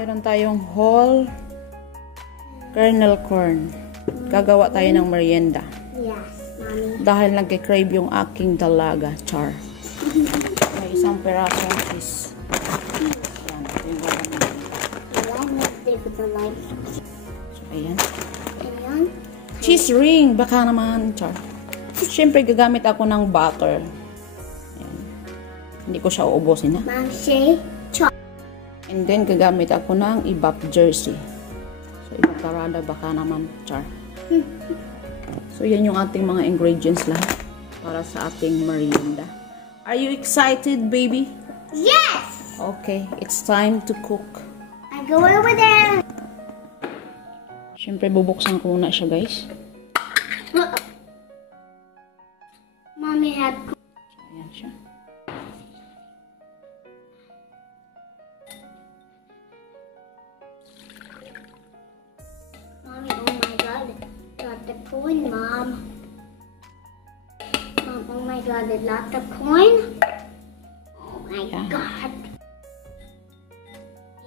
Meron tayong whole Kernel Corn. Gagawa tayo ng merienda. Yes, Mommy. Dahil nagke-crave yung aking dalaga, Char. May isang perasong cheese. Yan, ito yung gagawin. So, ayan. Cheese ring, baka naman, Char. Siyempre, gagamit ako ng butter. Ayan. Hindi ko siya uubusin, ha? Mom, say chop. And then, gagamit ako ng ibap jersey. So, ibatarada, baka naman, Char. So, yan yung ating mga ingredients lahat para sa ating merienda. Are you excited, baby? Yes! Okay, it's time to cook. I go over there. Siyempre, bubuksan ko muna siya, guys. Mommy had So, ayan siya. Mommy, oh my God. Got the coin, Mom. Mom, oh my God, a lot of coin. Oh my God.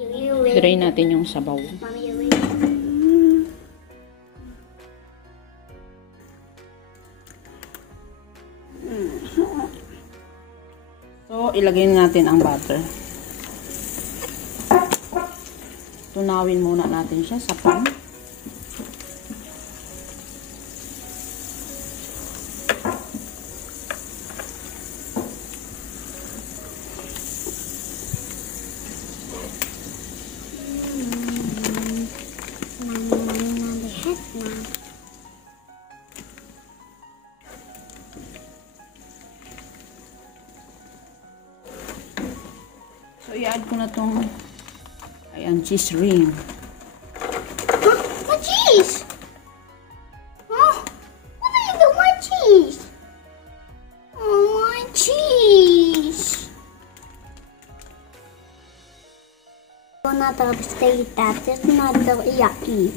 You wait. Drain natin yung sabaw. Mommy, you wait. So, ilagay natin ang butter. Tunawin muna natin siya sa pan. So, i-add ko na tong ayan, cheese ring. My cheese! Oh, what are you doing, my cheese? Oh, my cheese! Not a state that is not the yucky.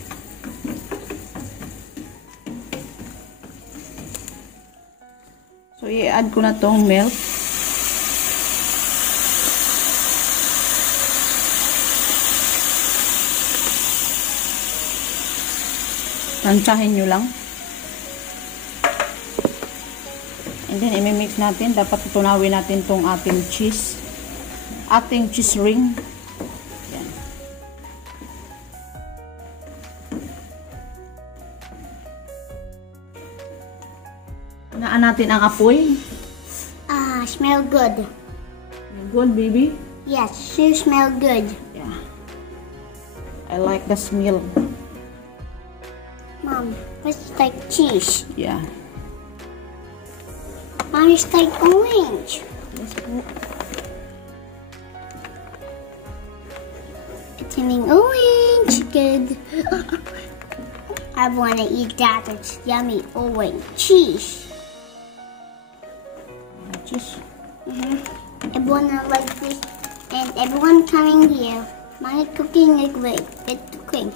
So, i-add ko na tong milk. Tansyahin nyo lang. And then, imimix natin. Dapat tunawin natin tong ating cheese. Ating cheese ring. Yan. Naan natin ang apoy. Smell good. Good, baby? Yes, you smell good. Yeah. I like the smell. Mom, it's like cheese. Yeah. Mom, it's like orange. Let's go. It's turning orange. Good. I want to eat that. It's yummy orange cheese. Cheese. Everyone like this, and everyone coming here. My cooking is great. It's cooking.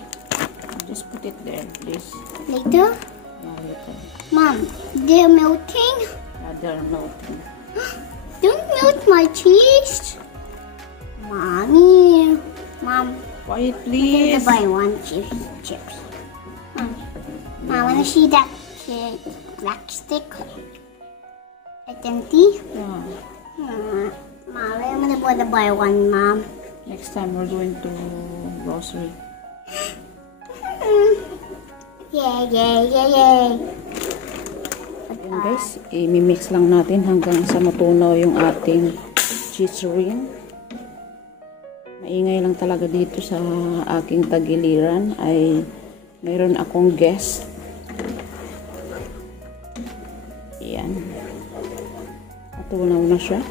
Just put it there, please. Later, Yeah, later. Mom, they're melting. Yeah, they're melting. Don't melt my cheese, Mommy. Mom, Quiet, I'm please. gonna buy one chips. Mom, I wanna see that black stick. It's empty. Yeah. Mom, I'm gonna buy one, Mom. Next time we're going to grocery. Yay. Ayan guys, i-mix lang natin hanggang sa matunaw yung ating cheese ring. Maingay lang talaga dito sa aking tagiliran ay mayroon akong guest. Ayan. Matunaw na siya.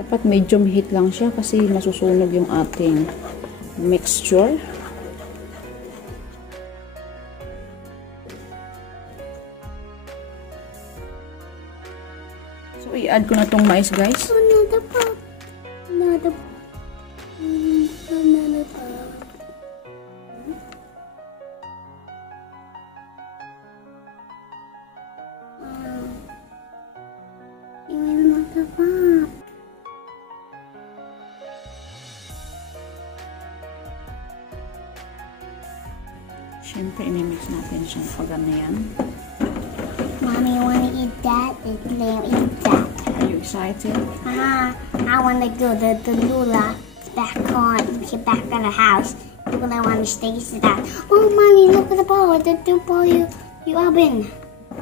Dapat medium heat lang siya kasi masusunog yung ating mixture. So, i-add ko na tong mais, guys. Another pot. Banana pop. Banana pop. Siyempre, imimix natin siyang pagano yan. Mommy, you wanna eat that? They'll eat that. Are you excited? I wanna go to Lula back at the house. When I wanna taste that. Oh, mommy, look at the bowl. The bowl you open.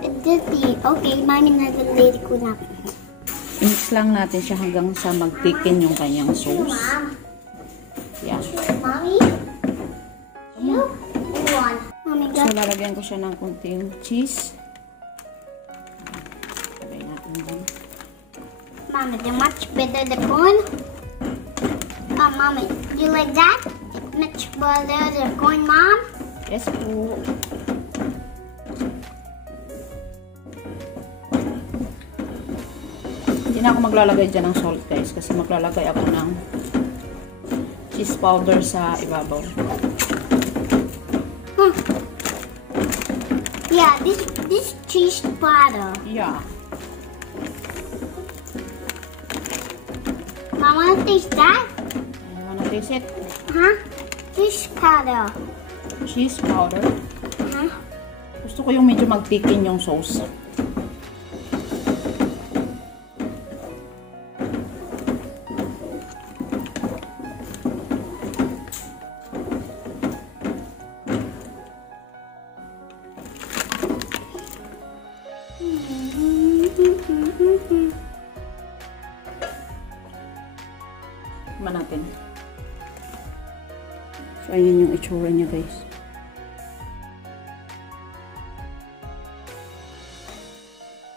Okay, mommy, nag-lady ko na. I-mix lang natin siya hanggang sa magtikin yung kanyang sauce. Mom. Yeah. Mommy? You? One. Mommy, So, lalagyan ko siya ng kunting cheese. Lagay natin din. Mommy, they're much better the corn. Oh, mommy, you like that? It's much better the corn, mom. Yes po. Hindi na ako maglalagay dyan ng salt guys kasi maglalagay ako ng cheese powder sa ibabaw. Huh. Yeah, this cheese powder. Yeah. Mom, wanna taste that? You wanna taste it? Huh? Cheese powder. Cheese powder. Huh? Gusto ko yung medyo magtikin yung sauce. Tikman natin. So, ayan yung itsura niya guys.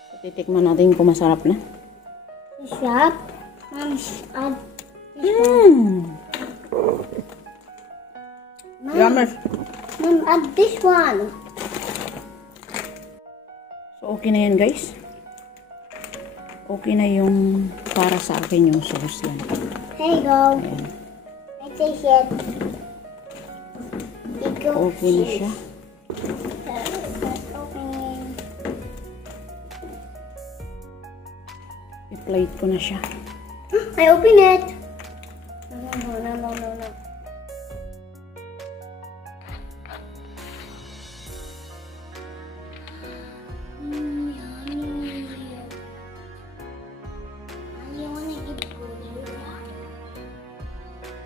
So, titikman natin kung masarap na. Sarap. Mom, add Yummy. Mom, add this one. So, okay na yan guys. Okay na yung para sa akin yung sauce yan. Here you go. Ayan. I taste it. Okay na siya. I-plate ko na siya. I open it. No.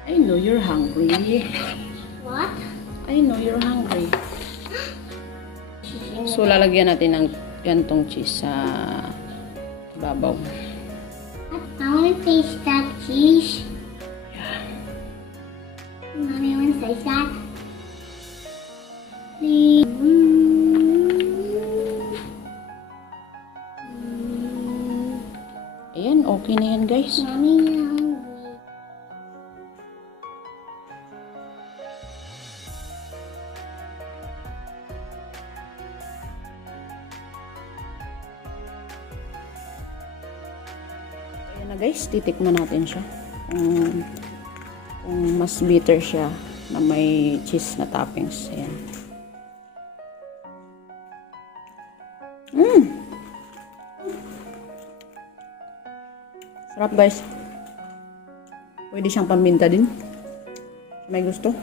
I know you're hungry. What? I know you're hungry. So, lalagyan natin ng gantong cheese sa babaw. I want to taste that cheese. Yeah. Mommy, you want to taste that? Please. Ayan, okay na yan guys. Mommy, I'm hungry. Ayan na guys, titikman natin siya. Kung mas bitter siya na may cheese na toppings. Ayan. Sarap guys. Pwede siyang pambinta din. May gusto.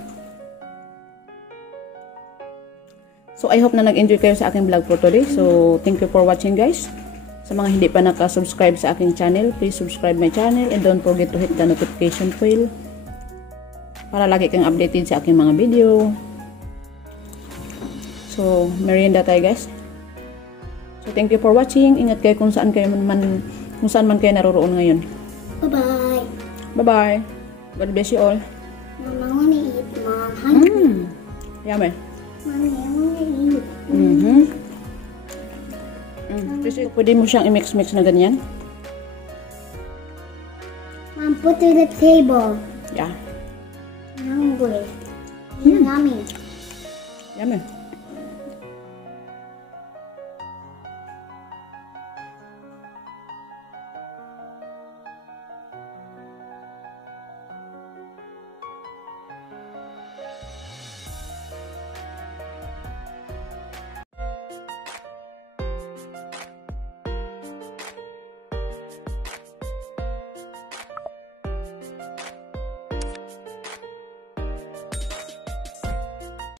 So I hope na nag-enjoy kayo sa aking vlog for today. So thank you for watching guys. Sa mga hindi pa nakasubscribe sa aking channel, please subscribe my channel and don't forget to hit the notification bell para lagi kang updated sa aking mga video. So merienda tayo guys. So thank you for watching. Ingat kayo kung saan man kayo naroroon ngayon. Bye-bye. Bye-bye. God bless you all. Mom, I want to eat, Mom. Hungry. Yummy. Mommy, I want to eat. Kasi pwede mo siyang i-mix-mix na ganyan. Mom, put it on the table. Yeah. I'm hungry. Yummy. Yummy.